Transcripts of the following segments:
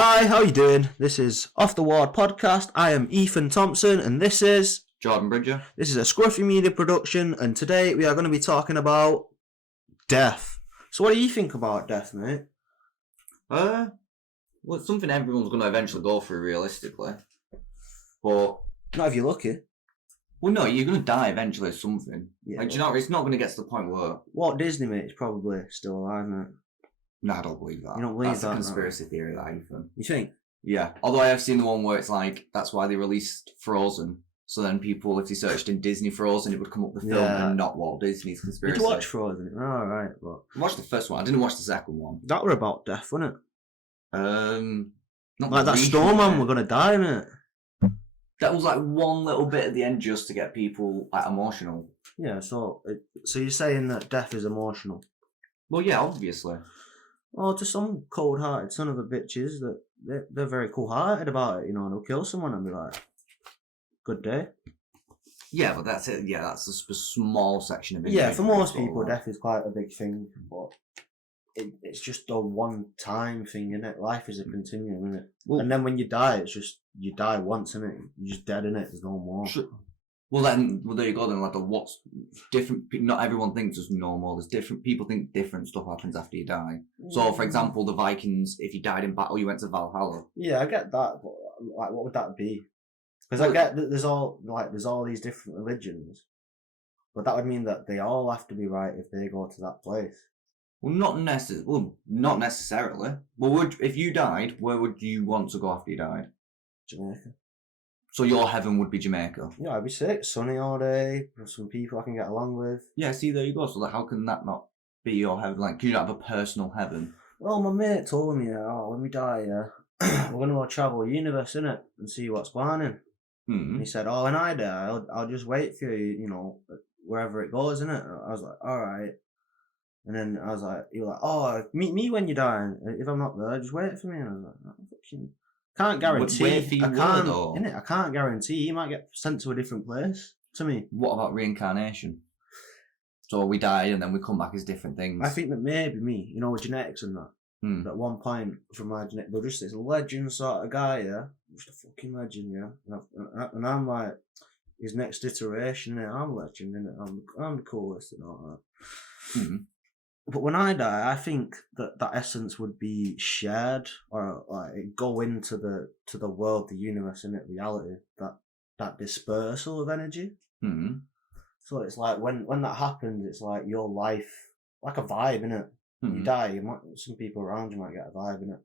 Hi, how you doing? This is Off the Ward Podcast. I am Ethan Thompson, and this is Jordan Bridger. This is a Scruffy media production, and today we are going to be talking about death. So, what do you think about death, mate? Well, it's something everyone's going to eventually go through, realistically. But Not if you're lucky. well, no, you're going to die eventually. Something. Yeah, Like, do you know, it's not going to get to the point where. Walt Disney, mate, is probably still alive, mate. No, I don't believe that. You don't believe that's that? a conspiracy theory, that Ethan. You think? Yeah. Although I have seen the one where it's like that's why they released Frozen. So then people, if they searched in Disney Frozen, it would come up the film and not Walt Disney's conspiracy. Did you watch Frozen? Oh, right. But I watched the first one. I didn't watch the second one. that were about death, wasn't it? Not Like that really, snowman were going to die, mate. That was like one little bit at the end just to get people like emotional. Yeah, so you're saying that death is emotional? Well, yeah, obviously. Well, to some cold-hearted son of a bitches that they're very cool-hearted about it, you know, and they'll kill someone and be like, good day. Yeah, but that's it. Yeah, that's a small section of it. Yeah, for most people, death is quite a big thing, but it's just a one-time thing, isn't it? Life is a continuum, isn't it? Well, and then when you die, it's just, you die once, isn't it? You're just dead, innit? There's no more. Well, there you go. Then, like, what's different? Not everyone thinks there's no more. There's different people think different stuff happens after you die. So, for example, the Vikings, if you died in battle, you went to Valhalla. Yeah, I get that, but like, what would that be? Because I get that there's all these different religions, but that would mean that they all have to be right if they go to that place. Well, not necessarily. Well, if you died, where would you want to go after you died? Jamaica. So your heaven would be Jamaica. Yeah, I'd be sick, sunny all day, with some people I can get along with. Yeah, see, there you go. So, like, how can that not be your heaven? Like, can you not have a personal heaven? Well, my mate told me, when we die, we're going to go travel the universe, innit, and see what's going on. And he said, when I die, I'll just wait for you, you know, wherever it goes, innit? I was like, alright. And then I was like, he was like, meet me when you die. If I'm not there, just wait for me. And I was like, fucking... Can't guarantee. I can't guarantee. You might get sent to a different place. To me. What about reincarnation? So we die and then we come back as different things. I think that maybe me, you know, with genetics and that. At one point from my genetics, they're just this legend sort of guy, yeah, just a fucking legend, yeah. And I'm like his next iteration. Yeah, I'm a legend, innit? I'm the coolest and all that. But when I die, I think that essence would be shared, or like go into the world, the universe, and reality. That dispersal of energy. So it's like when that happens, it's like your life, like a vibe, innit? You die, some people around you might get a vibe, innit?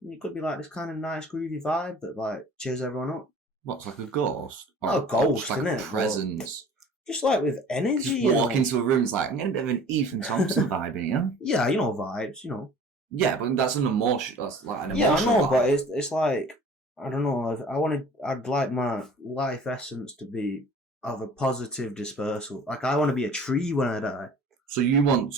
And you could be like this kind of nice, groovy vibe that like cheers everyone up. What's like a ghost? Not a ghost, like innit? A presence. Just like with energy. Just walk into a room, it's like, I'm getting a bit of an Ethan Thompson vibe in here. Yeah, you know, vibes, you know. Yeah, but that's an emotion. That's like an emotion. Yeah, I know, but it's like, I don't know. I'd like my life essence to be of a positive dispersal. Like I want to be a tree when I die. So you want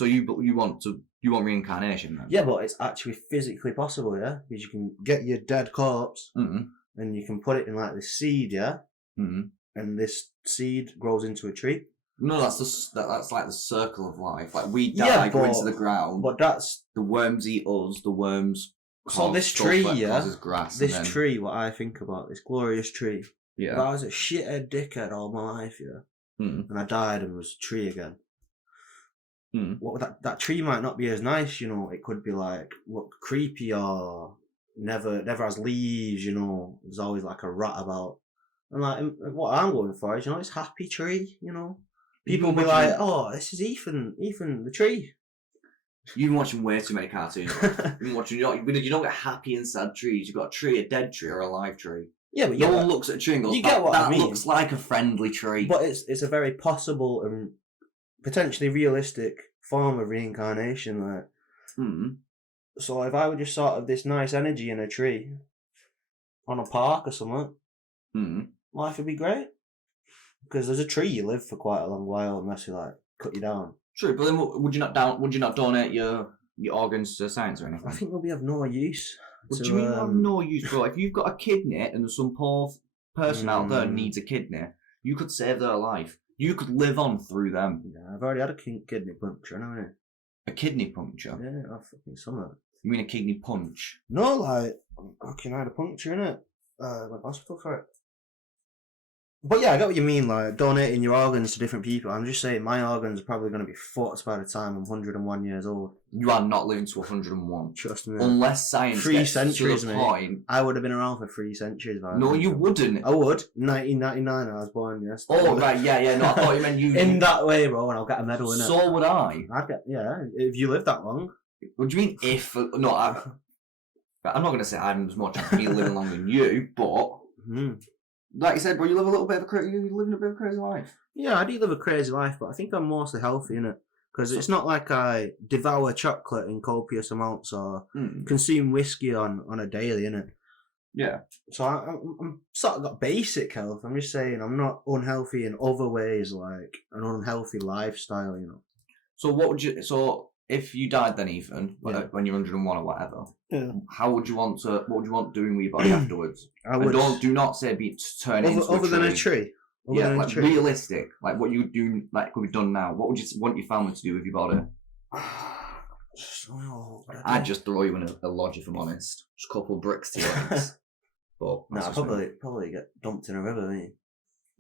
reincarnation then? Yeah, but it's actually physically possible, yeah, because you can get your dead corpse and you can put it in like this seed, yeah, and this seed grows into a tree. No, that's like the circle of life. Like we die, go into the ground, but that's the worms eat us. The worms. So this tree, grass. This tree, what I think about this glorious tree. Yeah. If I was a shithead dickhead all my life, yeah, and I died and was a tree again. What that tree might not be as nice, you know. It could be like look creepy or never has leaves, you know. There's always like a rat about. And like what I'm going for is, you know, it's happy tree, you know. People will be like, oh, this is Ethan the tree. You've been watching way too many cartoons. You don't get happy and sad trees. You've got a tree, a dead tree or a live tree. Yeah, but no one looks at a tree and goes, that looks like a friendly tree. But it's a very possible and potentially realistic form of reincarnation, like. So if I were just sort of this nice energy in a tree, on a park or something, life would be great. Because there's a tree you live for quite a long while unless you like cut you down. True, but then would you not donate your organs to science or anything? I think they'll be of no use. What do you mean of no use, bro? If you've got a kidney and there's some poor person out there needs a kidney, you could save their life. You could live on through them. Yeah, I've already had a kidney puncture, haven't I? A kidney puncture? Yeah, I fucking summer. You mean a kidney punch? No, like, I had a puncture in it. Went to hospital for it. But yeah, I get what you mean, like, donating your organs to different people. I'm just saying my organs are probably going to be fucked by the time I'm 101 years old. You are not living to 101. Trust me. Unless science 3 gets centuries, to the mate. point. I would have been around for 3 centuries. No, you wouldn't. I would. 1999, I was born, yes. Oh, right, yeah. No, I thought you meant you. In that way, bro, and I'll get a medal in it. So would I. I'd get, yeah, if you live that long. What do you mean if? No, I'm not going to say I'm as much as me living longer than you, but like you said, bro, you live a little bit of you're living a bit of a crazy life. Yeah, I do live a crazy life, but I think I'm mostly healthy in it because it's not like I devour chocolate in copious amounts or consume whiskey on a daily, innit? Yeah. So I'm sort of got basic health. I'm just saying I'm not unhealthy in other ways, like an unhealthy lifestyle, you know. So what would you? So if you died then, Ethan, when you're 101 or whatever, how would you want to? What would you want doing with your body afterwards? I would. And do not say be turn into other than a tree. Like realistic, like what you would do, like could be done now. What would you want your family to do with your body? I'd just throw you in a lodge if I'm honest. Just a couple of bricks to your legs. But probably get dumped in a river, wouldn't you?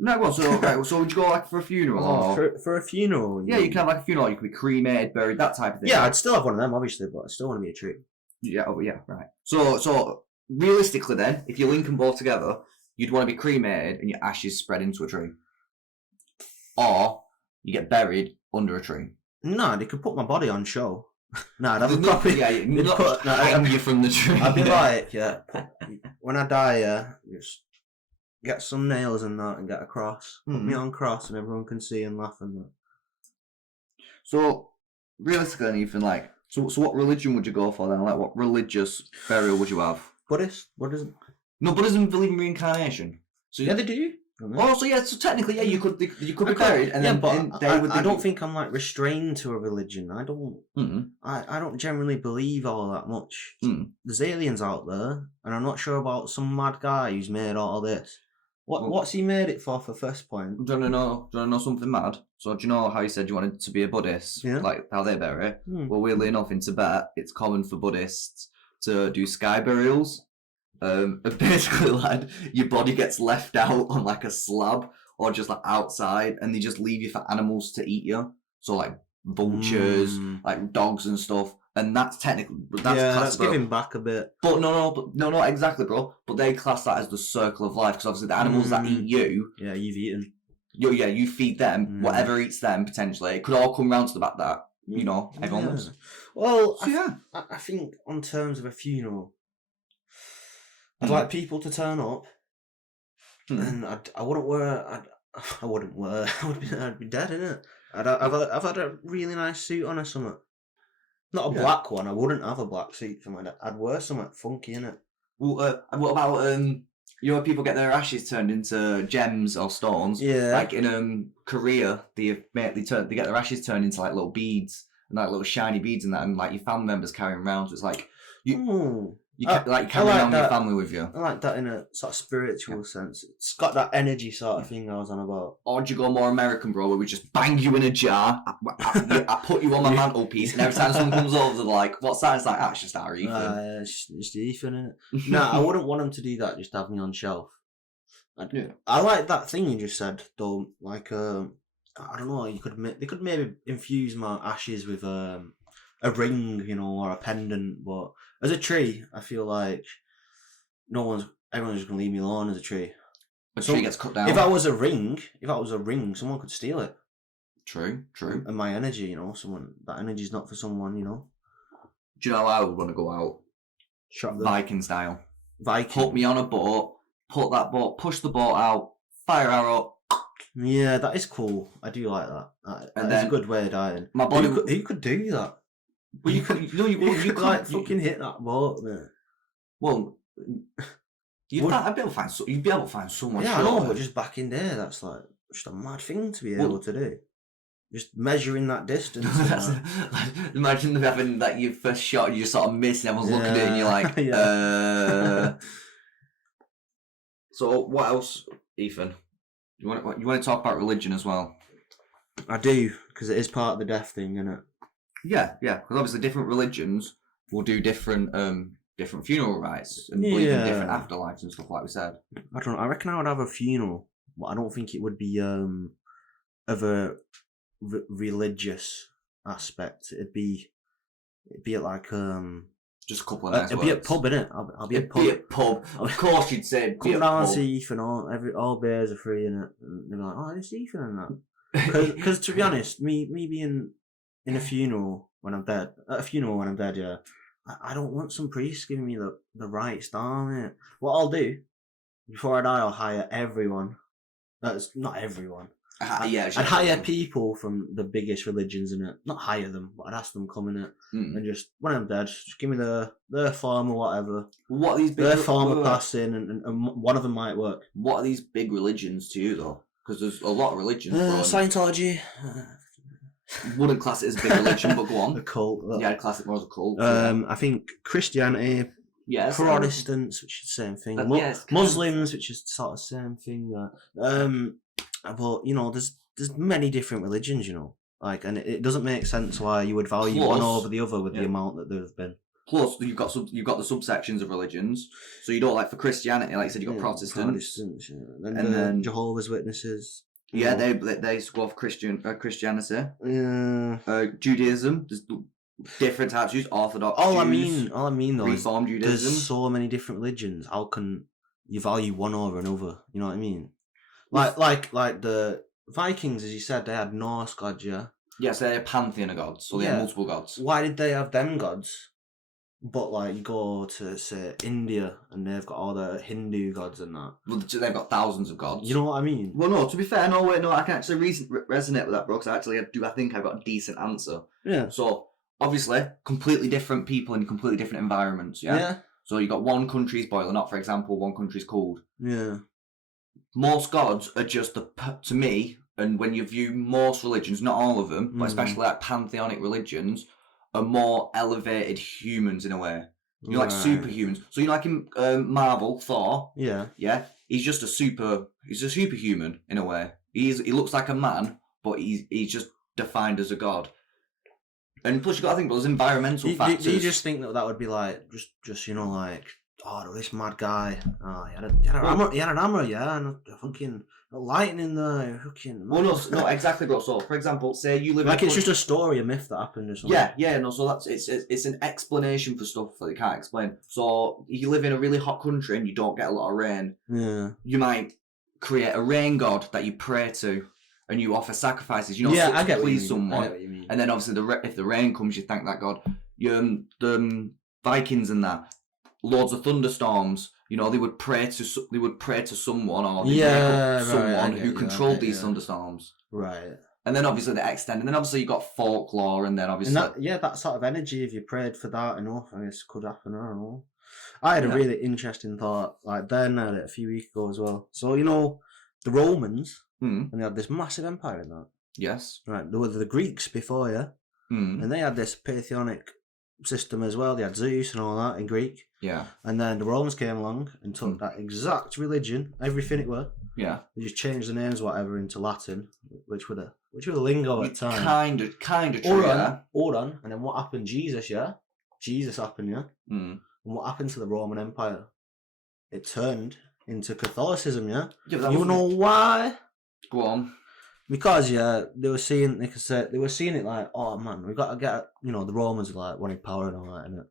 No, well, so would you go like for a funeral? For a funeral? Yeah, you can have like a funeral. You could be cremated, buried, that type of thing. Yeah, I'd still have one of them, obviously, but I still want to be a tree. Yeah, right. So realistically, then, if you link them both together, you'd want to be cremated and your ashes spread into a tree, or you get buried under a tree. No, they could put my body on show. No, I'd have a proper. Yeah, hang you from the tree. I'd be like, when I die, just get some nails and that and get a cross. Put me on cross and everyone can see and laugh and that. So, realistically, Ethan, like, so what religion would you go for then? Like, what religious burial would you have? Buddhist? Buddhism? No, Buddhism believe in reincarnation. So yeah, they do. Oh, so technically, you could be buried, and then but I don't think I'm like restrained to a religion. I don't. I don't generally believe all that much. There's aliens out there, and I'm not sure about some mad guy who's made all this. What's he made it for first point? Do you want to know something mad? So do you know how you said you wanted to be a Buddhist? Yeah. Like how they bury it? Well, weirdly enough, in Tibet, it's common for Buddhists to do sky burials. Basically, like, your body gets left out on like a slab or just like outside, and they just leave you for animals to eat you. So like vultures, like dogs and stuff. And that's technically that's giving back a bit. But no, exactly, bro. But they class that as the circle of life because obviously the animals that eat you, you've eaten. You feed them. Whatever eats them potentially, it could all come round to the back that everyone loves. Well, so I think on terms of a funeral, I'd like people to turn up, and I wouldn't wear. I'd be dead, innit? I've had a really nice suit on or something. Not a black one. I wouldn't have a black suit for my dad. I'd wear something funky, innit? Well, what about when people get their ashes turned into gems or stones? Yeah. Like in Korea, they get their ashes turned into like little beads and like little shiny beads and that, and like your family members carrying around. So it's like you carry around your family with you. I like that in a sort of spiritual sense. It's got that energy sort of thing I was on about. Or do you go more American, bro, where we just bang you in a jar, I put you on my mantelpiece, and every time someone comes over, they're like, what's that? It's like, that's just our Ethan. It's just Ethan, innit? No, I wouldn't want them to do that, just have me on shelf. I like that thing you just said, though. Like, I don't know, they could maybe infuse my ashes with a ring, or a pendant, but as a tree, I feel like everyone's just gonna leave me alone as a tree. A tree gets cut down. If I was a ring, someone could steal it. True. And my energy, that energy's not for someone, Do you know how I would want to go out? Viking style. Put me on a boat, push the boat out, fire arrow. Yeah, that is cool. I do like that. That's a good way of dying. My body. Who could do that? Well, you could like fucking hit that boat, man. Well, you'd be able to find so much. Yeah, I know, but just back in there, that's like just a mad thing to be able to do. Just measuring that distance. Imagine having that your first shot, and you sort of miss, and everyone's looking at it, and you're like, So what else, Ethan? You want to talk about religion as well? I do, because it is part of the death thing, isn't it? Yeah, because obviously different religions will do different funeral rites and believe in different afterlives and stuff, like we said. I don't know. I reckon I would have a funeral, but I don't think it would be of a religious aspect. It'd be like just a couple of nice it'd words. be a pub, innit? I'll be a pub. Be a pub. Of course you'd say be come a down and pub. see Ethan. All beers are free, innit? And they're like, oh, it's Ethan and that. Because to be honest, me being in a funeral when I'm dead, yeah, I don't want some priest giving me the right star, mate. What I'll do before I die, I'll hire everyone. That's not everyone. I'd hire people from the biggest religions in it. Not hire them, but I'd ask them come in it. And just, when I'm dead, just give me their form or whatever. What are these big... Their form of passing, and one of them might work. What are these big religions to you, though? Because there's a lot of religions. Scientology. Wouldn't class it as a big religion, but go on. A cult. Yeah, I'd class it more as a cult. I think Christianity... Yes, Protestants, which is the same thing. Muslims, which is sort of the same thing. But you know, there's many different religions, you know, like, and it doesn't make sense why you would value one over the other with the amount that there have been. Plus, you've got the subsections of religions. So you don't, like, for Christianity, like I said, you've got Protestants, and then Jehovah's Witnesses. Yeah, they go off Christianity. Yeah. Judaism. There's different types of Jews, Orthodox all Jews, I mean though, Reformed Judaism. There's so many different religions. How can you value one over another? You know what I mean? Like the Vikings, as you said, they had Norse gods, yeah? Yes, they're a pantheon of gods, so they have multiple gods. Why did they have them gods? But, like, you go to, say, India, and they've got all the Hindu gods and that. Well, they've got thousands of gods. You know what I mean? Well, no, to be fair, I can actually resonate with that, bro, because I think I've got a decent answer. Yeah. So, obviously, completely different people in completely different environments, yeah? Yeah. So you got one country's boiling up, for example, one country's cold. Yeah. Most gods are just, to me, and when you view most religions, not all of them, but especially like pantheonic religions, are more elevated humans in a way. You're like superhumans. So you know, like in Marvel, Thor. Yeah. Yeah. He's a superhuman in a way. He looks like a man, but he's just defined as a god. And plus, you got to think about those environmental factors. Do you just think that would be like just you know, like, oh, this mad guy, he had an hammer, yeah, and a fucking lightning there, fucking. Well, no, exactly, bro. So, for example, say you live like it's just a story, a myth that happened or something. Yeah, no. So it's an explanation for stuff that you can't explain. So you live in a really hot country and you don't get a lot of rain. Yeah. You might create a rain god that you pray to, and you offer sacrifices. You know, I get to please someone. I get what you mean. And then obviously, if the rain comes, you thank that god. The Vikings and that. Loads of thunderstorms, you know, they would pray to someone, or they make up someone who controlled these thunderstorms. Right. And then obviously they extend, and then obviously you got folklore, and then obviously that sort of energy. If you prayed for that enough, I guess could happen. I don't know. I had a really interesting thought. Like Ben had it a few weeks ago as well. So you know, the Romans, and they had this massive empire in that. Yes. Right. There were the Greeks before, yeah. And they had this pantheonic system as well. They had Zeus and all that in Greek. Yeah. And then the Romans came along and took that exact religion, everything it were. Yeah. They just changed the names, whatever, into Latin, which were the lingo at the time. Kind of true. Hold on. And then what happened? Jesus happened, yeah. And what happened to the Roman Empire? It turned into Catholicism, yeah. You know why? Go on. Because they were seeing it like, oh man, we got to get, you know, the Romans like wanted power and all that, innit?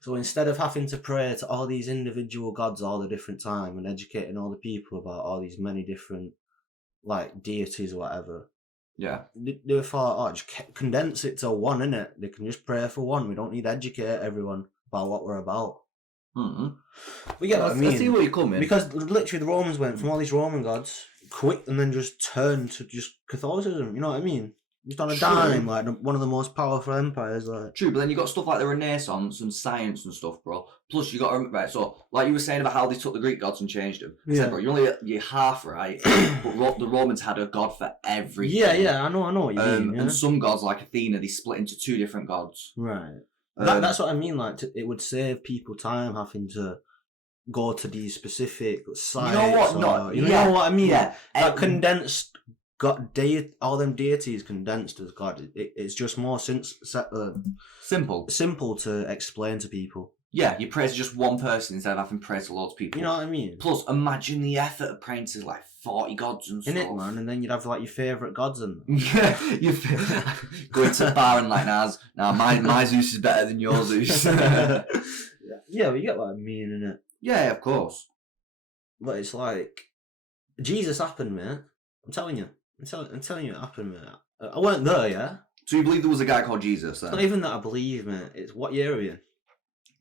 So instead of having to pray to all these individual gods all the different time and educating all the people about all these many different like deities or whatever, they thought, just condense it to one, innit? They can just pray for one. We don't need to educate everyone about what we're about. But yeah, I see where you're coming. Because literally the Romans went from all these Roman gods quick and then just turned to just Catholicism. You know what I mean? Just on a dime, like one of the most powerful empires. Like. True, but then you got stuff like the Renaissance and science and stuff, bro. Plus, you got to remember, right? So, like you were saying about how they took the Greek gods and changed them. Yeah. Said, bro, you're half right, but the Romans had a god for everything. Yeah, I know what you mean. And some gods, like Athena, they split into two different gods. Right. That's what I mean. Like, it would save people time having to go to these specific sites. You know what? You know what I mean? Yeah. That condensed all them deities condensed as God. It's just more simple to explain to people. Yeah, you pray to just one person instead of having to pray to loads of people. You know what I mean? Plus, imagine the effort of praying to like 40 gods and stuff. Innit, man? And then you'd have like your favourite gods and yeah, going to the bar and like, my Zeus is better than your Zeus. Yeah, but you get what I mean, innit? Yeah, of course. But it's like Jesus happened, mate. I'm telling you it happened, mate. I weren't there, yeah. So you believe there was a guy called Jesus? Then? It's not even that I believe, mate. It's what year are we in?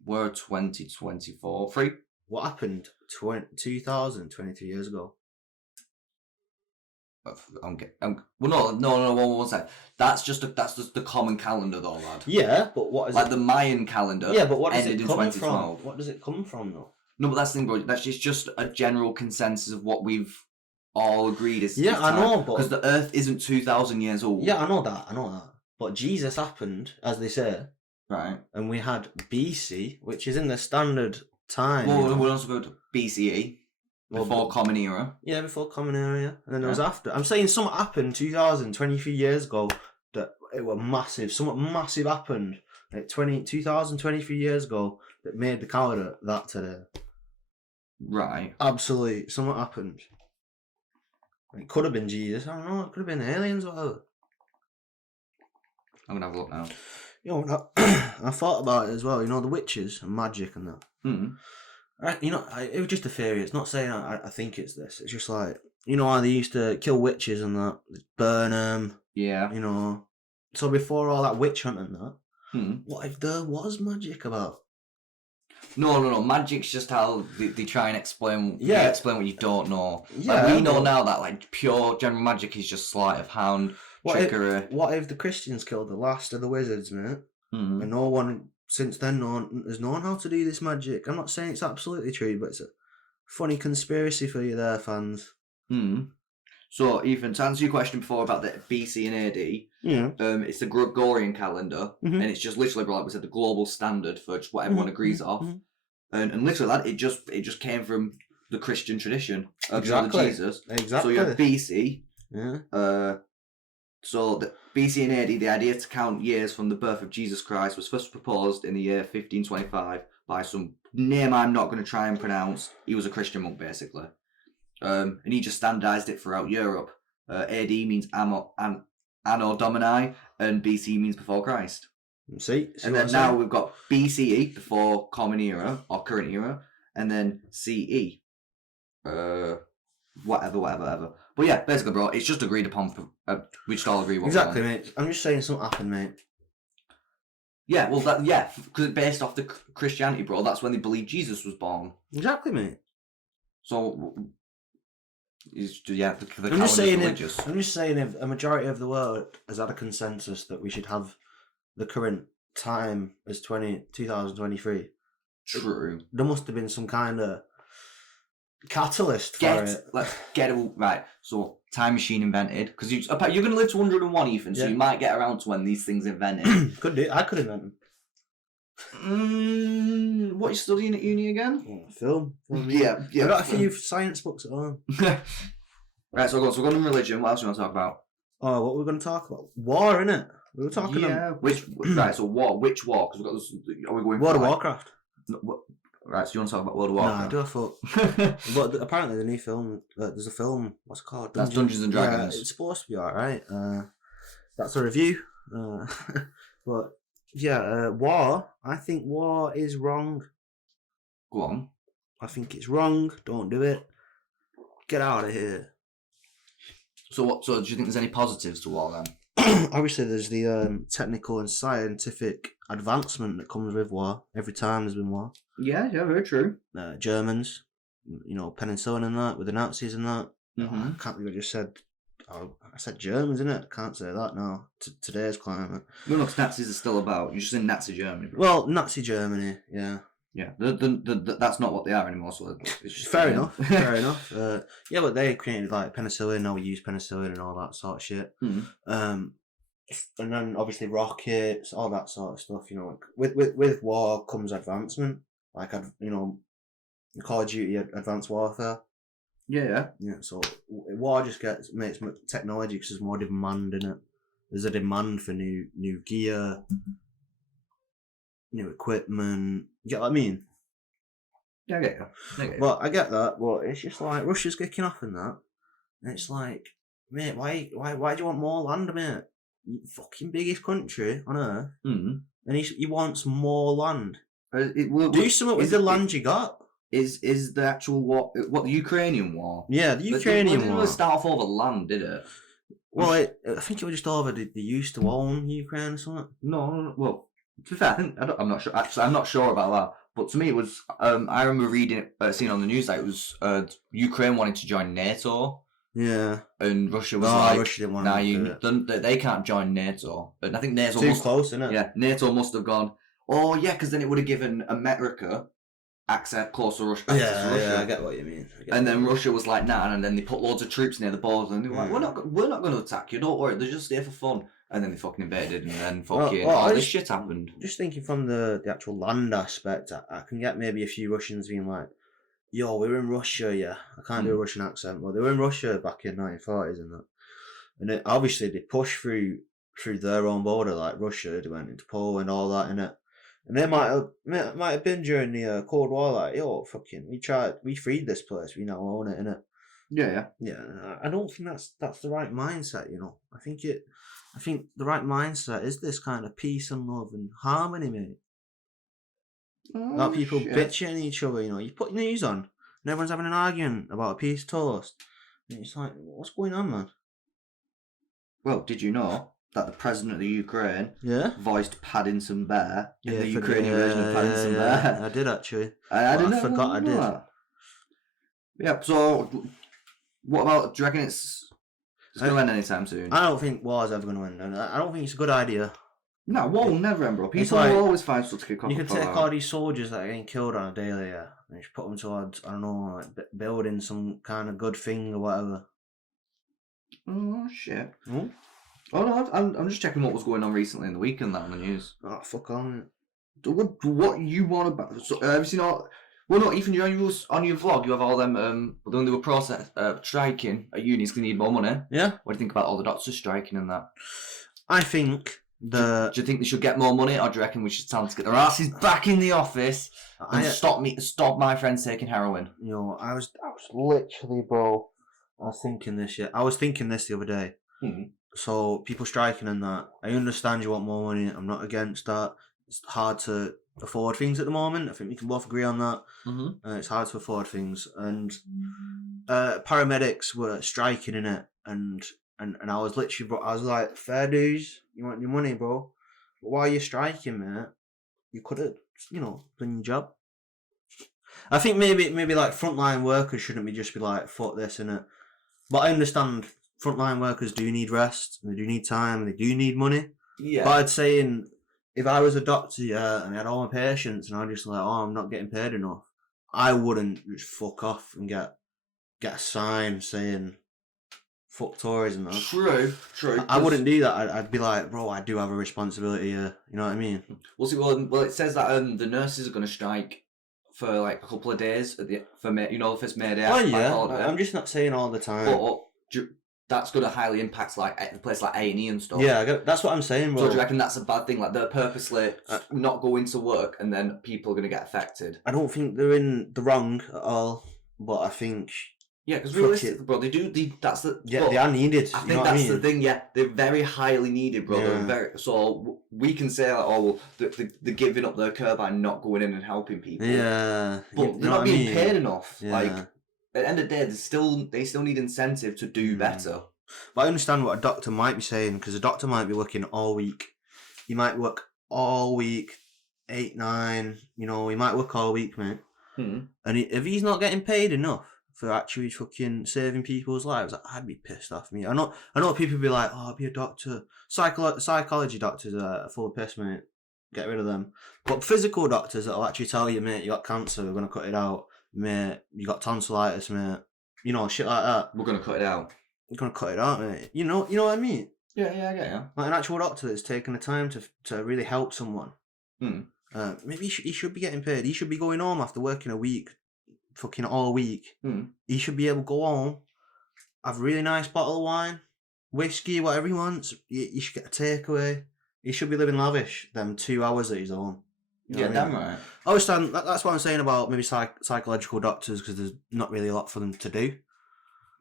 We're 2024. Free. What happened 2023 years ago? Well, no, one sec. That's just the common calendar, though, lad. Yeah, but what is like the Mayan calendar? Yeah, but what does ended it in come 2012. from? What does it come from, though? No, but that's the thing, bro. That's just a general consensus of what we've all agreed is. Yeah, I know, but because the Earth isn't 2,000 years old. Yeah, I know that. But Jesus happened, as they say. Right. And we had BC, which is in the standard time. Well, we'll also go to BCE, before Common Era. Yeah, before Common Era. And then there was after. I'm saying something happened 23 years ago that it was massive. Something massive happened like 23 years ago that made the calendar that today. Right. Absolutely. Something happened. It could have been Jesus. I don't know. It could have been aliens or whatever. I'm going to have a look now. You know, I thought about it as well. You know, the witches and magic and that. You know, it was just a theory. It's not saying I think it's this. It's just like, you know how they used to kill witches and that, burn them. Yeah. You know, so before all that witch hunt and that, what if there was magic about? No. Magic's just how they try and explain. Yeah. Explain what you don't know. Yeah. Like, we know now that like pure general magic is just sleight of hand, trickery. What if the Christians killed the last of the wizards, mate? And no one since then has known how to do this magic. I'm not saying it's absolutely true, but it's a funny conspiracy for you there, fans. So, Ethan, to answer your question before about the BC and AD, it's the Gregorian calendar, and it's just literally, like we said, the global standard for just what everyone agrees off. And literally, that it just came from the Christian tradition of Jesus. Exactly. So you have BC. So the BC and AD, the idea to count years from the birth of Jesus Christ was first proposed in the year 1525 by some name I'm not going to try and pronounce. He was a Christian monk, basically. And he just standardised it throughout Europe. AD means Anno Domini, and BC means before Christ. See and then now we've got BCE, before Common Era, or Current Era, and then CE. Whatever. But yeah, basically, bro, it's just agreed upon. We just all agree what exactly, mate. I'm just saying something happened, mate. Yeah, well, because based off the Christianity, bro, that's when they believed Jesus was born. Exactly, mate. So, I'm just saying if a majority of the world has had a consensus that we should have the current time as 2023. True. There must have been some kind of catalyst for it. Let's get it right. So, time machine invented, because you're going to live to 101, Ethan, so you might get around to when these things invented. Could do. I could invent them. What are you studying at uni again? Film. Yeah. I've got a few science books at home. Right, so we're going on religion. What else do you want to talk about? Oh, what we're going to talk about? War, innit? We were talking right, so war. Which war? Because we've got this. Are we going World of Warcraft? Right, so you want to talk about World of Warcraft? No, I do. I thought. But apparently, the new film. There's a film. What's it called? That's Dungeons and Dragons. Yeah, it's supposed to be alright. That's a review. But yeah, war. I think war is wrong. Go on. I think it's wrong. Don't do it. Get out of here. So what? So do you think there's any positives to war then? Obviously, there's the technical and scientific advancement that comes with war. Every time there's been war. Yeah, very true. Germans, penicillin and that with the Nazis and that. Mm-hmm. I can't believe I just said. I said Germans, innit? Can't say that now. Today's climate. No, because Nazis are still about. You're just in Nazi Germany. Bro. Well, Nazi Germany, yeah. Yeah, that's not what they are anymore. So it's just fair enough. Fair enough. Yeah, but they created like penicillin. Now we use penicillin and all that sort of shit. Mm-hmm. And then obviously rockets, all that sort of stuff. With war comes advancement. Like Call of Duty Advanced Warfare. Yeah. So war just makes technology because there's more demand in it. There's a demand for new gear, new equipment. You get what I mean? Yeah, I get you. But I get that. But it's just like Russia's kicking off in that, and it's like, mate, why do you want more land, mate? You fucking biggest country on earth, and he wants more land. Do something with the land you got. Is the actual what the Ukrainian war? Yeah, the Ukrainian war. It didn't start off over land, did it? Well, I think it was just over they used to own Ukraine or something. No. Well, to be fair, I'm not sure. Actually, I'm not sure about that. But to me, it was. I remember seeing on the news that it was Ukraine wanting to join NATO. Yeah. And Russia was like, Russia didn't want they can't join NATO. And I think NATO too close, isn't it? Yeah, NATO must have gone. Oh yeah, because then it would have given America access close to Russia. Yeah, I get what you mean. And then Russia was like, nah, and then they put loads of troops near the border, and they were like, we're not going to attack you. Don't worry, they're just there for fun. And then they fucking invaded, and then all this shit happened. Just thinking from the actual land aspect, I can get maybe a few Russians being like, yo, we were in Russia, yeah. I can't do a Russian accent. Well, they were in Russia back in 1940s and that. And obviously they pushed through their own border, like Russia, they went into Poland, all that, innit? And they might have been during the Cold War, like, yo, fucking, we freed this place, we now own it, innit? Yeah. I don't think that's the right mindset, you know. I think the right mindset is this kind of peace and love and harmony, mate. Not people bitching at each other, you know. You put news on, and everyone's having an argument about a piece of toast. And it's like, what's going on, man? Well, did you know that the president of the Ukraine voiced Paddington Bear in the Ukrainian version of Paddington Bear? I did actually. I forgot I did. That. Yeah, so what about, do you reckon it's going to end anytime soon? I don't think war's ever going to end. I don't think it's a good idea. No, war will never end, bro. People will always find stuff to kick off. You can take all these soldiers that are getting killed on a daily, and just put them towards, I don't know, like building some kind of good thing or whatever. Oh, shit. Oh, no, I'm just checking what was going on recently in the week and that on the news. Oh, fuck on. What you want about... So, have you seen all... Well, no, Ethan, on your vlog, you have all them, when they were striking at unis because they need more money. Yeah. What do you think about all the doctors striking and that? I think... Do you think they should get more money, or do you reckon we should tell them to get their asses back in the office and stop my friends taking heroin? You know, I was literally, bro. I was thinking this the other day. So people striking and that. I understand you want more money. I'm not against that. It's hard to afford things at the moment. I think we can both agree on that. It's hard to afford things, and paramedics were striking in it, and I was literally, bro, I was like, fair dues, you want your money, bro. But while you're striking, mate, you could have, done your job. I think maybe like frontline workers shouldn't just be like, fuck this, innit? But I understand frontline workers do need rest, and they do need time, and they do need money. Yeah. But I'd say if I was a doctor, and I had all my patients, and I'm just like, oh, I'm not getting paid enough, I wouldn't just fuck off and get a sign saying fuck Tories and that. True. I wouldn't do that. I'd be like, bro, I do have a responsibility here. You know what I mean? Well, it says that the nurses are going to strike for like a couple of days for May, the first May Day. Well, yeah. I'm just not saying all the time. But that's going to highly impact like a place like A&E and stuff. Yeah, that's what I'm saying, bro. So do you reckon that's a bad thing? Like they're purposely not going to work, and then people are going to get affected. I don't think they're in the wrong at all, but I think. Yeah, because realistically, bro, they are needed. I think that's the thing. Yeah, they're very highly needed, bro. Yeah. So we can say that, they're giving up their curve by not going in and helping people. Yeah, but they're not being paid enough. Yeah. Like at the end of the day, they still need incentive to do better. But I understand what a doctor might be saying, because a doctor might be working all week. He might work all week, 8, 9. He might work all week, mate. And if he's not getting paid enough for actually fucking saving people's lives, I'd be pissed off. Me, I know people be like, oh, be a doctor. Psychology doctors are full of piss, mate. Get rid of them. But physical doctors that'll actually tell you, mate, you got cancer, we're gonna cut it out. Mate, you got tonsillitis, mate. Shit like that. We're gonna cut it out. We're gonna cut it out, mate. You know what I mean? Yeah, I get you. Like an actual doctor that's taken the time to really help someone. Maybe he should be getting paid. He should be going home after working a week, fucking all week. He should be able to go home, have a really nice bottle of wine, whiskey, whatever he wants. He should get a takeaway. He should be living lavish them 2 hours that he's home. You know damn right. I understand. That's what I'm saying about maybe psychological doctors, because there's not really a lot for them to do.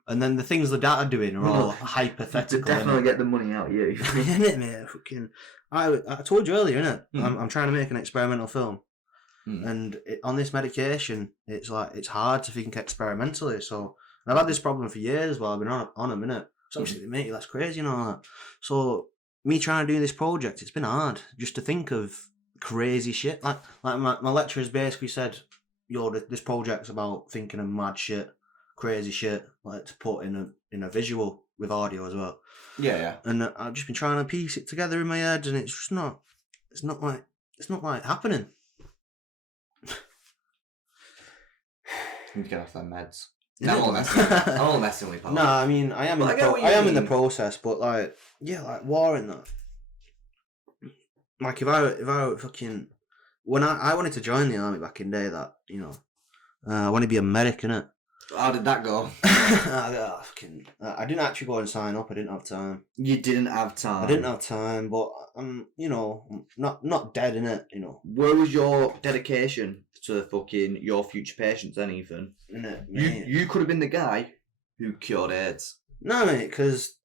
And then the things the data are doing are all hypothetical. To definitely get the money out of you. Innit, mate? Fucking, I told you earlier, innit? I'm trying to make an experimental film. And on this medication, it's hard to think experimentally. So I've had this problem for years while I've been on them, innit? So obviously they make you less crazy and all that. So me trying to do this project, it's been hard just to think of crazy shit. Like my lecturers basically said, this project's about thinking of mad shit, crazy shit, like to put in a visual with audio as well. Yeah. And I've just been trying to piece it together in my head, and it's just not. It's not like happening. You need to get off them meds. I'm all messing with you. No, I mean I am in the process, but like war in that. Like if I fucking when I wanted to join the army back in the day, that I want to be a medic, innit? How did that go? I didn't actually go and sign up. I didn't have time. You didn't have time. I didn't have time, but I'm not dead, innit? Where was your dedication to fucking your future patients then, Ethan? You could have been the guy who cured AIDS. No, mate, because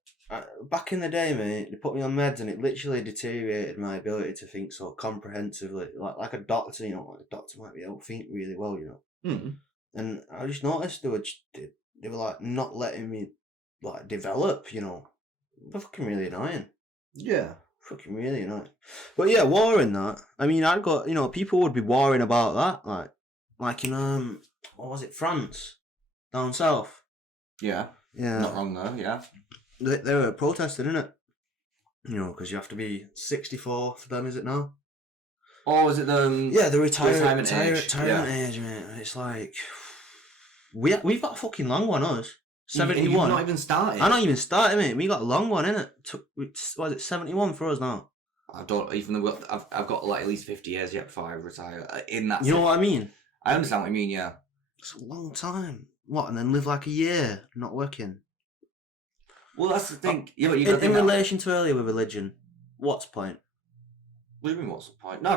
back in the day, mate, they put me on meds and it literally deteriorated my ability to think so comprehensively. Like a doctor, like a doctor might be able to think really well, And I just noticed they were like not letting me like develop, They're fucking really annoying. Yeah. Fucking really annoying. But yeah, warring that. I mean, I'd got, people would be warring about that. Like in, what was it, France? Down south. Yeah. Yeah. Not wrong though, yeah. They were protesting, innit? Because you have to be 64 for them, is it now? Oh, is it the... Yeah, the retirement age, mate. It's like... We've got a fucking long one, us. 71. You've not even started. I not even started, mate. We got a long one, innit? What is it, 71 for us now? I don't even know. I've got like at least 50 years yet before I retire. In that, you know what I mean? I understand what you mean. Yeah, it's a long time. What, and then live like a year not working? Well, that's the thing. Yeah, but in relation to earlier with religion, what's the point? What do you mean? What's the point? No,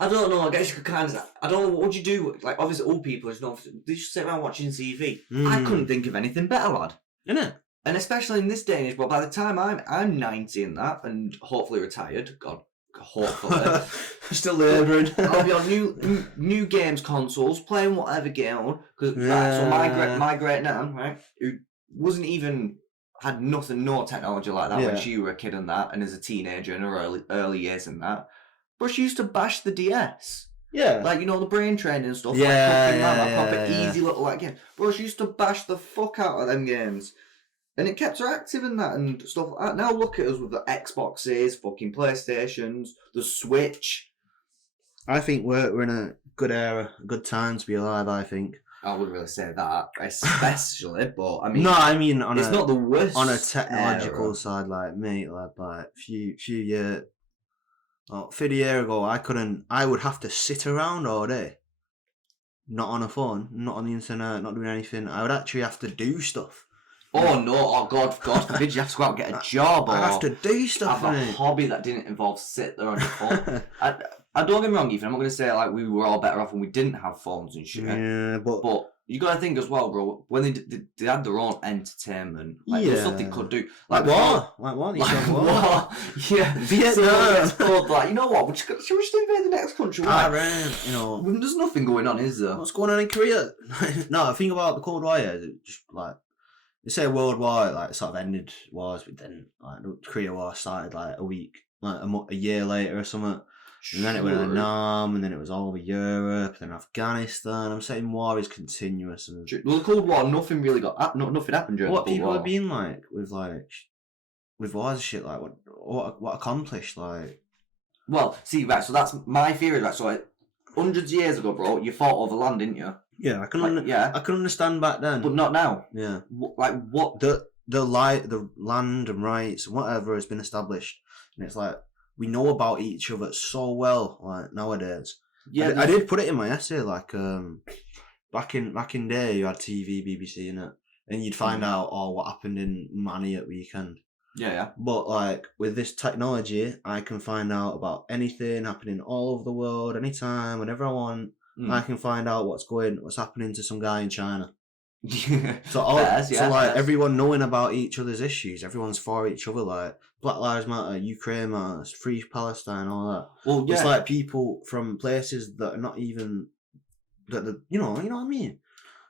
I don't know. I guess you could kind of. I don't know. What would you do? Like, obviously, old people is not. They just sit around watching TV. I couldn't think of anything better, lad. Innit? And especially in this day and age. But by the time I'm 90 and that, and hopefully retired, God, hopefully, still labouring. I'll be on new games consoles, playing whatever game I want. Because so my great nan, right, who wasn't even had no technology like that when she were a kid and that, and as a teenager in her early years and that. But she used to bash the DS. Yeah. Like, the brain training and stuff. Proper easy little game. Bro, she used to bash the fuck out of them games. And it kept her active in that and stuff like that. Now look at us with the Xboxes, fucking PlayStations, the Switch. I think we're in a good era, a good time to be alive, I think. I wouldn't really say that, especially, but I mean... No, I mean, it's not the worst on a technological era. side, like, mate, like, few years... 50 years ago, I would have to sit around all day. Not on a phone, not on the internet, not doing anything. I would actually have to do stuff. Oh no, oh God forbid you have to go out and get a job or... I have to do stuff, have a hobby that didn't involve sit there on your phone. I don't get me wrong, Ethan, I'm not going to say like we were all better off when we didn't have phones and shit. Yeah, but you got to think as well, bro, when they had their own entertainment, like there was something they could do. Like what? Like what? Yeah. Vietnam. So like, you know what, should we just invade the next country? Iran, There's nothing going on, is there? What's going on in Korea? No, I think about the Cold War, just like, they say World War, like, sort of ended wars, but then, like, the Korea War started, like, a year later or something. And then it went to Vietnam, and then it was all over Europe, then Afghanistan. I'm saying war is continuous. And well, the Cold War, nothing really nothing happened during the Cold War. What people have been like with wars and shit, like, what accomplished, like... Well, see, right, so that's my theory, right, so hundreds of years ago, bro, you fought over land, didn't you? Yeah, I can understand back then. But not now. Yeah. Like, what? The land and rights and whatever has been established. And it's like, we know about each other so well, like, nowadays. Yeah, I did put it in my essay. Like back in day, you had TV, BBC, in it, and you'd find out what happened in Manny at weekend. Yeah. But like with this technology, I can find out about anything happening all over the world, anytime, whenever I want. I can find out what's happening to some guy in China. So everyone knowing about each other's issues, everyone's for each other. Like Black Lives Matter, Ukraine matters, Free Palestine, all that. Well, it's like people from places that are not even you know what I mean.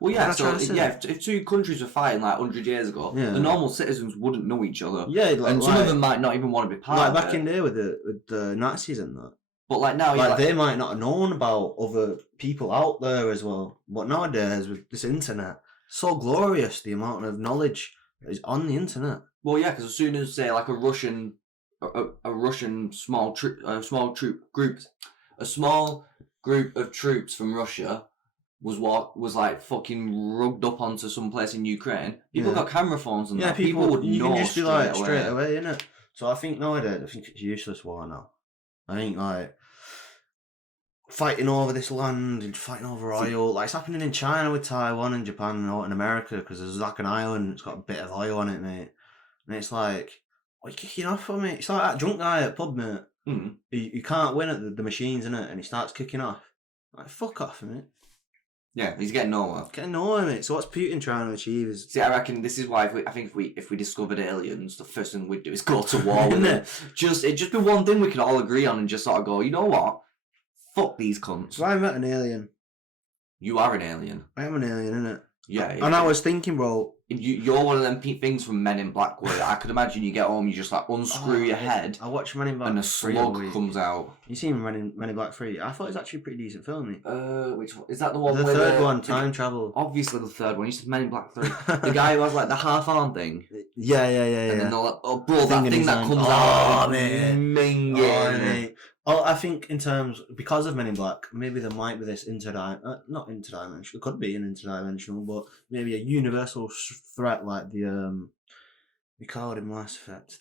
Well, yeah, so if two countries were fighting like 100 years ago, the normal citizens wouldn't know each other. Yeah, and some of them might not even want to be part of it. Like back in there with the Nazis and that. But like now, they might not have known about other people out there as well. But nowadays, with this internet, so glorious the amount of knowledge that is on the internet. Well, yeah, because as soon as say like a Russian small group of troops from Russia was like fucking rugged up onto some place in Ukraine. People got camera phones and that. People would you know can just be like straight away, innit? So I think nowadays, it's useless war now. I think like fighting over this land and fighting over oil, like it's happening in China with Taiwan and Japan and in America because there's like an island, it's got a bit of oil on it, mate. And it's like, what are you kicking off for, mate? It's like that drunk guy at pub, mate. You can't win at the machines, innit? And he starts kicking off. Like, fuck off, mate. Yeah, he's getting nowhere. Mate. So what's Putin trying to achieve? See, I reckon this is why if we discovered aliens, the first thing we'd do is go to war with them. It'd just be one thing we could all agree on and just sort of go, you know what? Fuck these cunts. So I met an alien. You are an alien. I am an alien, innit? Yeah. And I was thinking, bro. You're one of them things from Men in Black where I could imagine you get home, you just like unscrew your head. I watched Men in Black and a slug comes out. You seen Men in Black 3? I thought it was actually a pretty decent film, mate. Which one? Is that the one? The third one, time travel. Obviously the third one. You said Men in Black 3. The guy who has like the half arm thing. Yeah. And then they're like, oh bro, that thing that comes out. Oh man. Oh, I think in terms, because of Men in Black, maybe there might be this not interdimensional, it could be an interdimensional, but maybe a universal threat like they called in Mass Effect,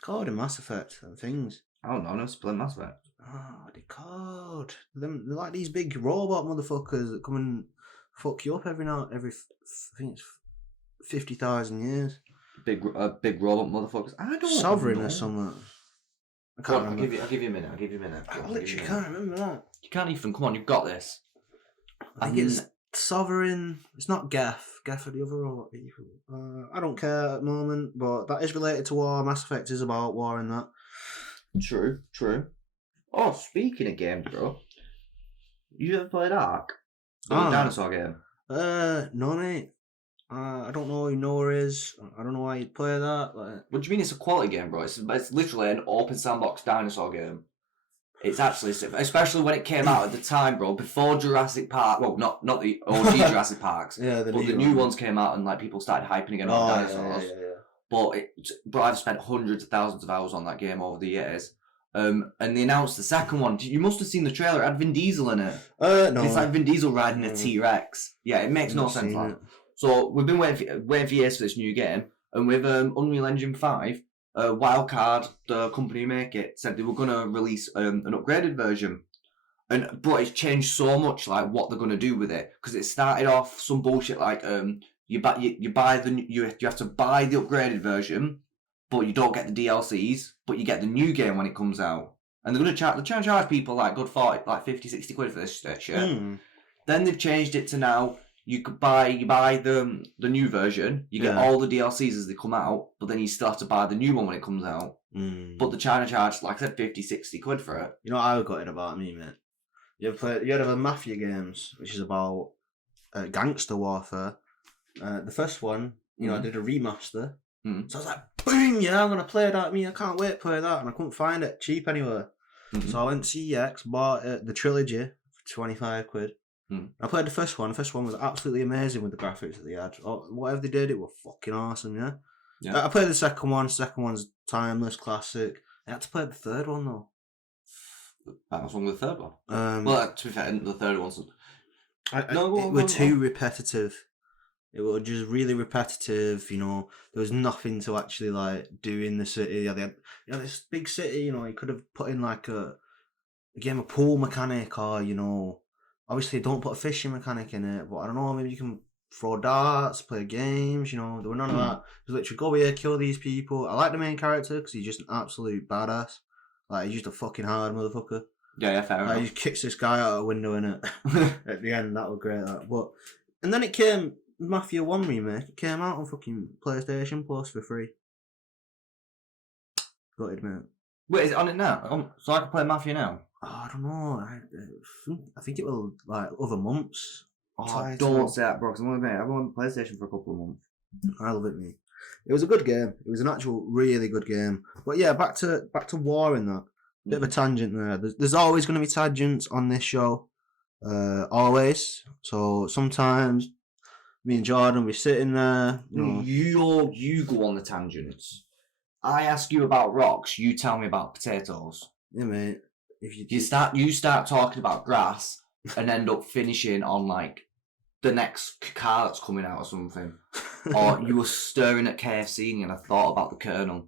called in Mass Effect and things. I don't know, no split Mass Effect. Oh, they called them, they're like these big robot motherfuckers that come and fuck you up every I think it's 50,000 years. Big robot motherfuckers. I don't Sovereign know. or something. I can't remember. I'll give you a minute. I literally can't remember that. You can't even. Come on, you've got this. I think it's Sovereign. It's not Geth. Geth are the other robot people. I don't care at the moment, but that is related to war. Mass Effect is about war and that. True. Oh, speaking of games, bro. You ever played Ark? The dinosaur game? No, mate. I don't know who Noah is. I don't know why you'd play that. Like, what do you mean it's a quality game, bro? It's literally an open sandbox dinosaur game. It's actually, especially when it came out at the time, bro, before Jurassic Park. Well, not the OG Jurassic Parks. Yeah, but the new ones came out and like people started hyping again on dinosaurs. Yeah. But I've spent hundreds of thousands of hours on that game over the years. And they announced the second one. You must have seen the trailer. It had Vin Diesel in it. No. It's like Vin Diesel riding a T-Rex. Yeah, it makes no sense. Like. So we've been waiting for years for this new game, and with Unreal Engine 5, Wildcard, the company who make it, said they were going to release an upgraded version. And bro, it's changed so much, like what they're going to do with it, because it started off some bullshit like you have to buy the upgraded version, but you don't get the DLCs, but you get the new game when it comes out. And they're going to charge people like good 40, like 50, 60 quid for this shit. Then they've changed it to now. You buy the new version, you get all the DLCs as they come out, but then you still have to buy the new one when it comes out. But the China charge, like I said, 50, 60 quid for it. You know what I got it about me, mate? You heard of the Mafia games, which is about gangster warfare. The first one, I did a remaster. So I was like, boom, yeah, I'm going to play that. I can't wait to play that. And I couldn't find it cheap anywhere. So I went to CEX, bought the trilogy for 25 quid. I played the first one. The first one was absolutely amazing with the graphics that they had. Whatever they did, it was fucking awesome, yeah? I played the second one. The second one's timeless, classic. I had to play the third one, though. What's wrong with the third one? Well, to be fair, the third one wasn't... It was too repetitive. It was just really repetitive, There was nothing to actually, like, do in the city. They had this big city, you could have put in, like, game of pool mechanic, or obviously don't put a fishing mechanic in it, but I don't know, maybe you can throw darts, play games, there were none of that. It was literally go here, kill these people. I like the main character because he's just an absolute badass. Like, he's just a fucking hard motherfucker. Yeah, fair enough. He just kicks this guy out a window in it. At the end, that was great. And then it came, Mafia 1 remake, it came out on fucking PlayStation Plus for free. Gutted, mate. Wait, is it on it now? So I can play Mafia now? Oh, I don't know. I think it will, like, other months. Don't say that, bro, because I've been on PlayStation for a couple of months. I love it, mate. It was a good game. It was an actual really good game. But yeah, back to war and that. Bit of a tangent there. There's always going to be tangents on this show. Always. So sometimes me and Jordan, we're sitting there. You go on the tangents. I ask you about rocks. You tell me about potatoes. Yeah, mate. If you start talking about grass and end up finishing on like the next car that's coming out or something, or you were staring at KFC and I thought about the Colonel.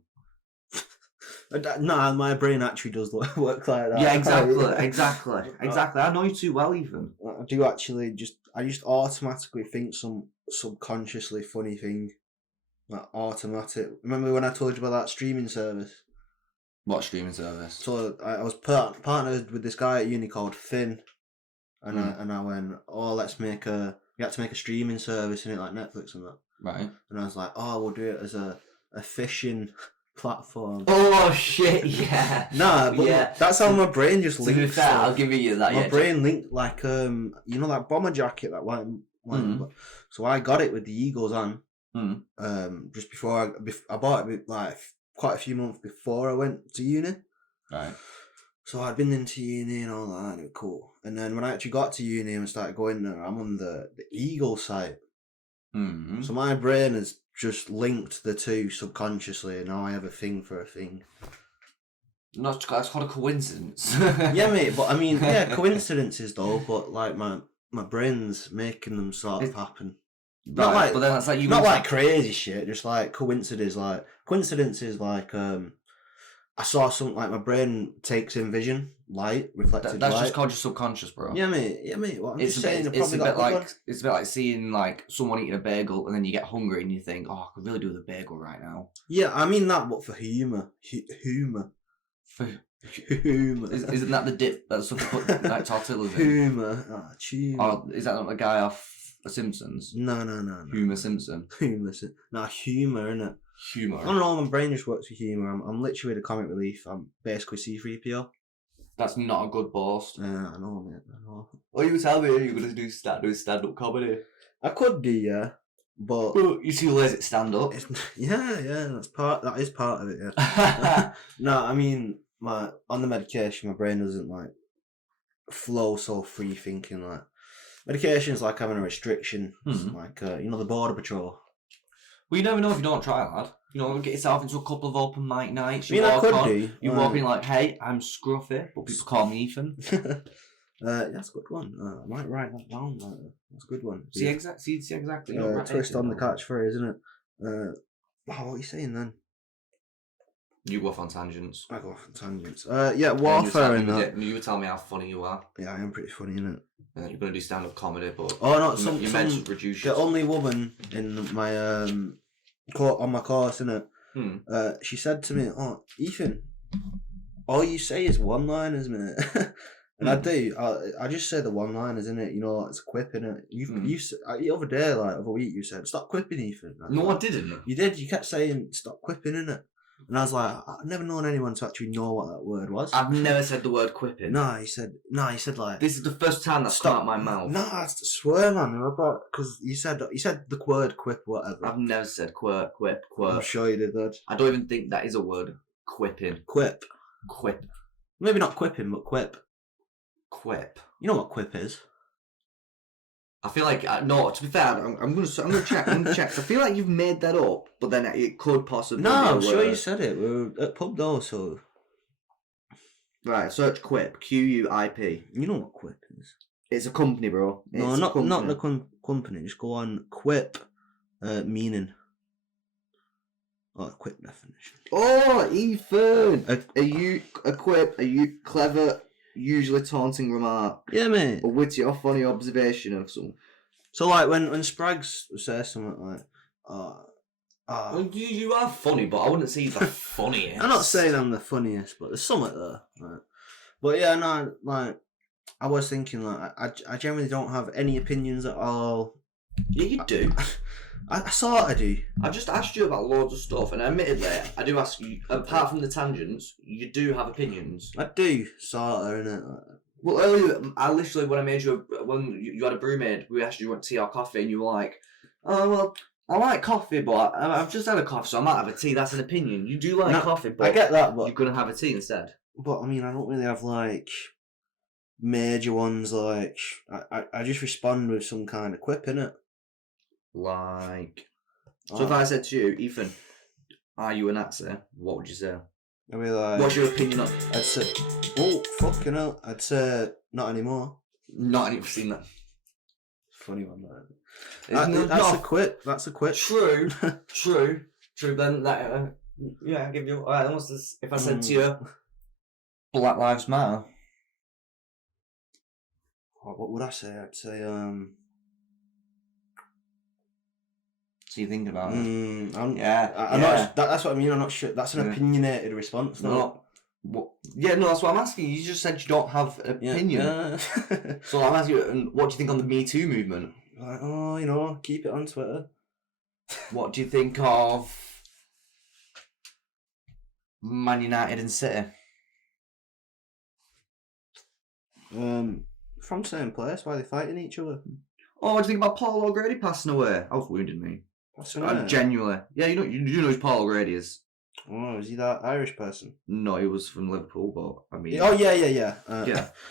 Nah, my brain actually does work like that. Yeah, exactly. I know you too well, even. I do actually I just automatically think some subconsciously funny thing. Like automatic. Remember when I told you about that streaming service? What streaming service? So I was partnered with this guy at uni called Finn, and I went, oh, we had to make a streaming service in it like Netflix and that. Right. And I was like, oh, we'll do it as a fishing platform. Oh shit, yeah. Nah, but yeah, that's how my brain just linked. To be fair, I'll give you that. My brain linked like that bomber jacket, that white. So I got it with the Eagles on. Just before I bought it like quite a few months before I went to uni. Right. So I'd been into uni and all that, and it was cool. And then when I actually got to uni and started going there, I'm on the Eagle site. Mm-hmm. So my brain has just linked the two subconsciously, and now I have a thing for a thing. That's called a coincidence. Yeah, mate, but I mean, yeah, coincidences though, but like my brain's making them sort of happen. Not like, but then that's like not like crazy shit, just like coincidences. I saw something like my brain takes in vision, light, reflected that's light. just called your subconscious, bro. Yeah, mate. What I'm just saying, it's a bit like seeing like someone eating a bagel and then you get hungry and you think, oh, I could really do with a bagel right now. Yeah, I mean that, but for humour. Isn't that the dip that's put like tortillas in? Humour. Or is that not the guy off The Simpsons? No. Homer Simpson. Humour, innit? Humour. I don't know, my brain just works with humour. I'm literally the comic relief. I'm basically C-3PO. That's not a good boast. I know, mate. I know. Well, you tell me you're going to do stand-up comedy. I could do, yeah. But you too lazy to stand up. Yeah, that is part of it, yeah. No, I mean, on the medication, my brain doesn't like flow so free thinking. Like medication is like having a restriction. Like the border patrol. Well, you never know if you don't try hard. Get yourself into a couple of open mic nights. I could do. You walk in like, hey, I'm Scruffy, but people call me Ethan. That's a good one. I might write that down. That's a good one. See exactly. Twist on the catchphrase, isn't it? What are you saying then? You go off on tangents. I go off on tangents. Yeah, warfare in that. You were telling me how funny you are. Yeah, I am pretty funny, innit? You're going to do stand-up comedy, but... Oh, no, the only woman in my on my course, innit? She said to me, oh, Ethan, all you say is one-liners, mate. And I do. I just say the one-liners, innit? It's a quip, innit? The other day, like, other week, you said, stop quipping, Ethan. No, I didn't. You did. You kept saying, stop quipping, innit? And I was like, I've never known anyone to actually know what that word was. I've never said the word quipping. No, he said like... This is the first time that's come out of my mouth. No, I swear, man. Because you said the word quip, whatever. I've never said quip. I'm sure you did that. I don't even think that is a word. Quipping. Quip. Maybe not quipping, but quip. Quip. You know what quip is? I feel like no. To be fair, I'm gonna check. I feel like you've made that up, but then it could possibly. No, I'm sure you said it. We were at pub though, so. Right, search Quip. QUIP. You know what Quip is? It's a company, bro. No, not the company. Just go on Quip, meaning. Oh, Quip definition. Oh, Ethan. Are you a Quip? Are you clever? usually taunting remark. Yeah, mate. A witty or funny observation of some. So, like, when Sprags says something like, Well, you are funny, but I wouldn't say you're the funniest. I'm not saying I'm the funniest, but there's something there. Right? But yeah, no, like, I was thinking, like, I generally don't have any opinions at all. Yeah, you do. I sort of do. I've just asked you about loads of stuff, and admittedly, I do ask you, apart from the tangents, you do have opinions. I do, sort of, innit? Well, earlier, when I made you, when you had a brewmaid, we asked you want tea or coffee, and you were like, oh, well, I like coffee, but I've just had a coffee, so I might have a tea. That's an opinion. You do like coffee, but I get that, but you're going to have a tea instead. But, I mean, I don't really have, like, major ones, like, I just respond with some kind of quip, innit? Like... So if I said to you, Ethan, are you a Nazi? What would you say? I'd be like... What's your opinion on... I'd say... Oh, fucking hell. I'd say, not anymore. Not anymore. I've seen that. Funny one, that. That's a quip. That's a quip. True. True. Then, that, yeah, I'll give you... Alright, what's this? If I said to you, Black Lives Matter. What would I say? I'd say, So you think about it? I'm yeah. not. That's what I mean. I'm not sure. That's an opinionated response. No. What? Yeah, no. That's what I'm asking. You just said you don't have an opinion. Yeah. So I'm asking you, what do you think on the Me Too movement? Like, you know, keep it on Twitter. What do you think of Man United and City? From same place. Why are they fighting each other? Oh, what do you think about Paul O'Grady passing away? That was wounded me. Genuinely. Yeah, you know who Paul O'Grady is. Oh, is he that Irish person? No, he was from Liverpool, but I mean... Oh, yeah. Yeah,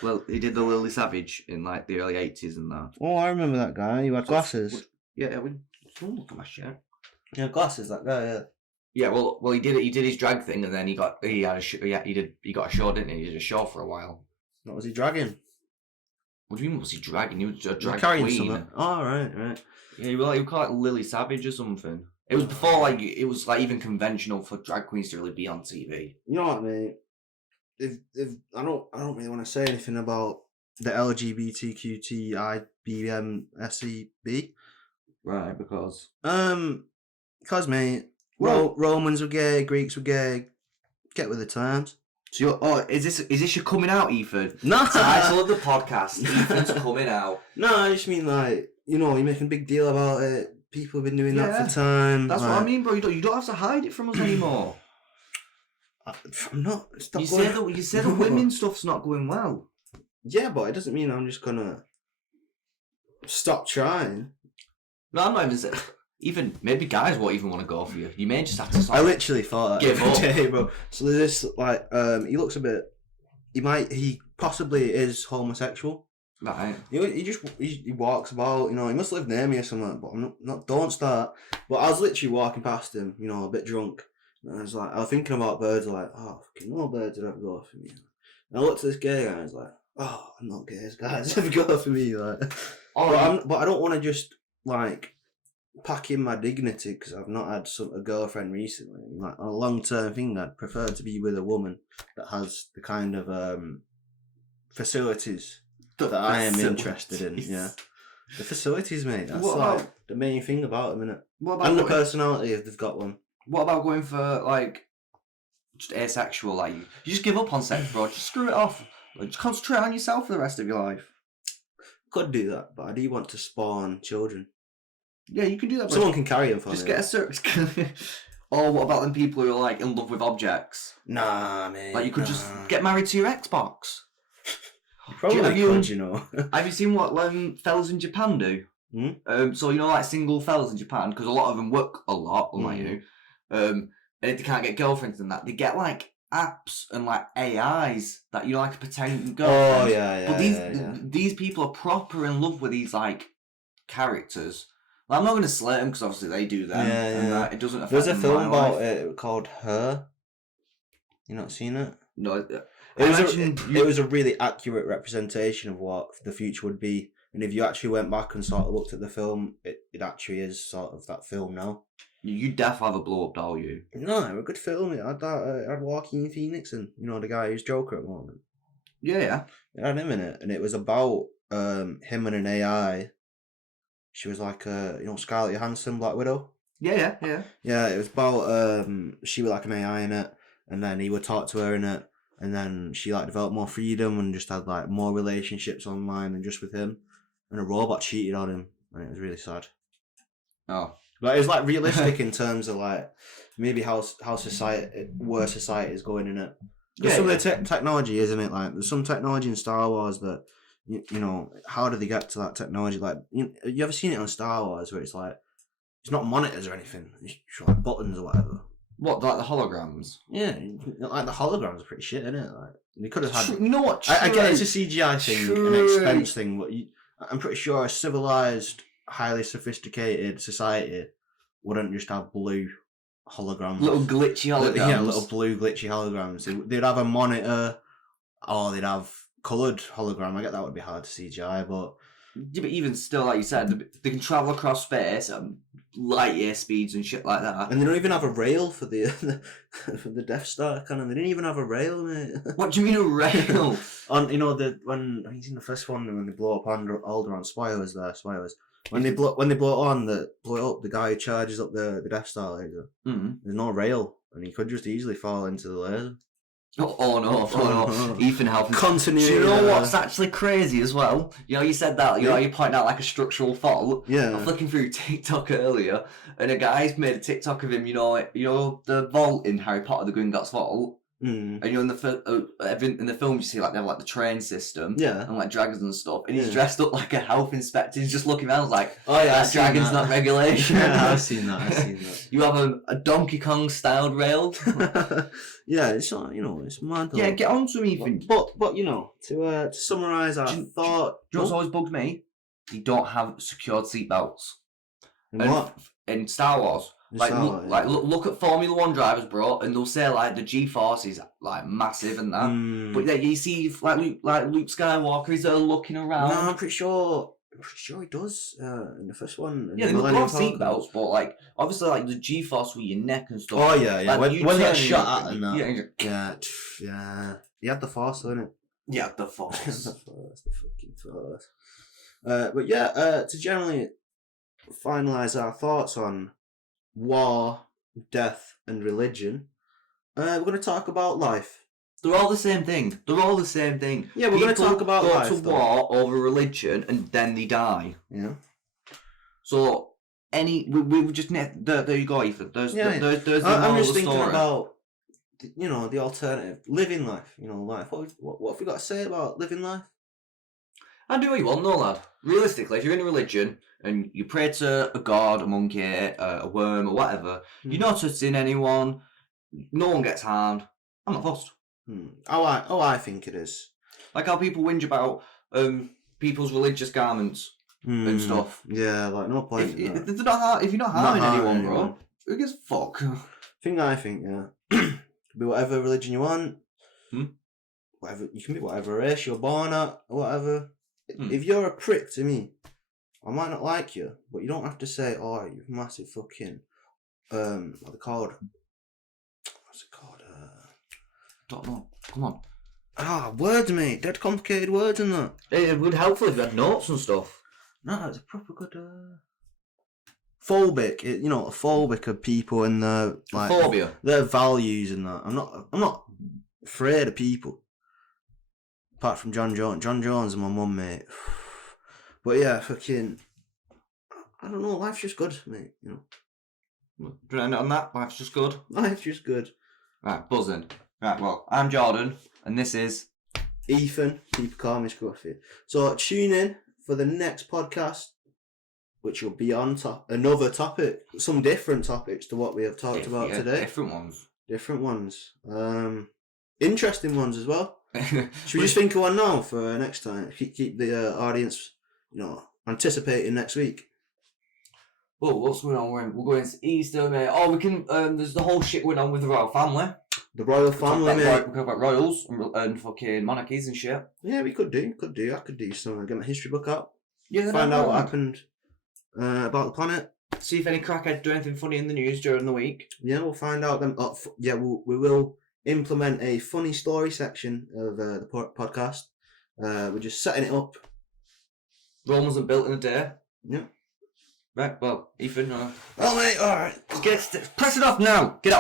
well, he did the Lily Savage in, like, the early 80s and that. Oh, I remember that guy. He had glasses. Yeah, don't look at my shirt. He had glasses, that guy, yeah. Yeah, well, he did it. He did his drag thing, and then he got a show, didn't he? He did a show for a while. What was he dragging? What do you mean? Was he dragging? He was a drag carrying queen. Something. Oh, right. Yeah, he was like Lily Savage or something. It was before it was like even conventional for drag queens to really be on TV. You know what, mate? If I don't really want to say anything about the LGBTQTIBMSEB. Right, because mate, Romans were gay, Greeks were gay. Get with the times. So is this your coming out, Ethan? No. Title of the podcast, Ethan's coming out. No, I just mean like, you know, you're making a big deal about it. People have been doing that for time. That's what I mean, bro. You don't have to hide it from us anymore. I'm not. You said the women stuff's not going well. Yeah, but it doesn't mean I'm just gonna stop trying. No, I'm not even saying. Even maybe guys won't even want to go for you. You may just have to. I literally thought that give up, day, bro. So there's this like he looks a bit. He possibly is homosexual. Right. He walks about, you know, he must live near me or something, but I'm not don't start. But I was literally walking past him, you know, a bit drunk. And I was thinking about birds, like, oh, fucking no birds would ever go for me. And I looked at this gay guy and I was like, oh, I'm not gay, this guy's ever go for me, like. But I don't want to just, like, pack in my dignity because I've not had a girlfriend recently. Like, on a long-term thing, I'd prefer to be with a woman that has the kind of facilities that I am interested in, yeah. The facilities, mate. That's the main thing about them, innit? And the personality, if they've got one. What about going for, like, just asexual? Like, you just give up on sex, bro. Just screw it off. Like, just concentrate on yourself for the rest of your life. Could do that, but I do want to spawn children. Yeah, you can do that. Someone can carry them for me. Just get a certain... Or what about them people who are, like, in love with objects? Nah, mate. Like, you could just get married to your Xbox. Probably could, you know. Have you seen what fellas in Japan do? So, you know, like single fellas in Japan, because a lot of them work a lot, unlike you, and if they can't get girlfriends and that, they get, like, apps and, like, AIs that, you know, like, pretend girlfriends. Oh, yeah. But these people are proper in love with these, like, characters. Well, I'm not going to slate them, because obviously they do them, and that it doesn't affect There's a film about it called Her. You not seen it? No, it was a really accurate representation of what the future would be, and if you actually went back and sort of looked at the film, it actually is sort of that film now. You definitely have a blow up doll, you. No, it was a good film. It had Joaquin Phoenix and, you know, the guy who's Joker at the moment. Yeah. It had him in it, and it was about him and an AI. She was like Scarlett Johansson, Black Widow. Yeah. Yeah, it was about she was like an AI in it, and then he would talk to her in it, and then she like developed more freedom and just had like more relationships online than just with him, and a robot cheated on him, and it was really sad. Oh, but it was like realistic in terms of like maybe how society is going in it. Because some of the technology, isn't it? Like there's some technology in Star Wars that you know, how do they get to that technology? Like you ever seen it on Star Wars where it's like it's not monitors or anything, it's like buttons or whatever. What, like the holograms? Yeah, like the holograms are pretty shit, isn't it? Like they could have had. You know what? I get it's a CGI thing, an expense thing, but I'm pretty sure a civilized, highly sophisticated society wouldn't just have blue holograms, little glitchy holograms. Yeah, little blue glitchy holograms. They'd have a monitor, or they'd have coloured hologram. I get that would be hard to CGI, but yeah, but even still, like you said, they can travel across space at light year speeds and shit like that. And they don't even have a rail for the for the Death Star cannon. They didn't even have a rail, mate. What do you mean a rail? On when I think it's in the first one when they blow up Alderaan, spoilers there, spoilers. When they blow it up, the guy who charges up the Death Star laser. Mm-hmm. There's no rail, and he could just easily fall into the laser. Oh no. Ethan helping. Continuity. Do you know what's actually crazy as well? You know, you said that, you know, you point out like a structural fault. Yeah. I'm flicking through TikTok earlier, and a guy's made a TikTok of him, you know the vault in Harry Potter, the Gringotts Vault? Mm. And in the film you see like they have like the train system, yeah, and like dragons and stuff, and he's dressed up like a health inspector. He's just looking around like, oh yeah, that dragon's not regulation. Yeah, I've seen that. You have a Donkey Kong styled rail. Yeah, it's not, it's mad. Yeah, get on to him, Ethan. But to summarise our thought, you know what's always bugged me? They don't have secured seatbelts. What? In Star Wars. Look at Formula 1 drivers, bro, and they'll say like the G-force is like massive and that. But then you see like Luke Skywalker, he's there looking around. No, I'm pretty sure he does in the first one. Yeah, they've got seatbelts, but like obviously like the G-force with your neck and stuff. Oh yeah. Like, when you get shot at and that. Yeah. He had the force, didn't it? Yeah, the force. The fucking force. But yeah, to generally finalise our thoughts on war, death, and religion, we're going to talk about life. They're all the same thing. Yeah, we're going to talk about life. People go to war over religion and then they die. Yeah. So we just there you go, Ethan. There's the I'm just thinking about the alternative, living life. Life. What have we got to say about living life? I do what you want, no lad. Realistically, if you're in a religion and you pray to a god, a monkey, a worm, or whatever, you're not trusting anyone. No one gets harmed. I'm not fussed. I think it is. Like how people whinge about people's religious garments and stuff. Yeah, like no point. If you're not harming anyone, bro, who gives a fuck? I think, yeah. Be whatever religion you want. Whatever you can be, whatever race you're born at, or whatever. If you're a prick to me, I might not like you, but you don't have to say, "Oh, you massive fucking what are they called? What's it called? Don't know. Come on. Words, mate. Dead complicated words and that. It would be helpful if you had notes and stuff. No, it's a proper good phobic. Phobic of people and their like phobia, their values and that. I'm not afraid of people. Apart from John Jones. John Jones and my mum, mate. But yeah, fucking, I don't know. Life's just good, mate. Do you end it on that? Life's just good. Life's just good. Right, buzzing. Right, well, I'm Jordan, and this is Ethan. People call me Scruffy. So tune in for the next podcast, which will be on another topic, some different topics to what we have talked about today. Different ones. Interesting ones as well. Should we just think of one now for next time? Keep the audience, anticipating next week. Well, what's going on? We're going to Easter, mate. Oh, we can. There's the whole shit going on with the royal family. The royal family, mate. We talk about royals and fucking monarchies and shit. Yeah, we could do. I could do some. Get my history book out. Yeah. Find out what happened about the planet. See if any crackheads do anything funny in the news during the week. Yeah, we'll find out. We will implement a funny story section of the podcast. We're just setting it up. Rome wasn't built in a day. Yeah. Right, well, Ethan. Oh, mate, alright. Press it off now. Get out.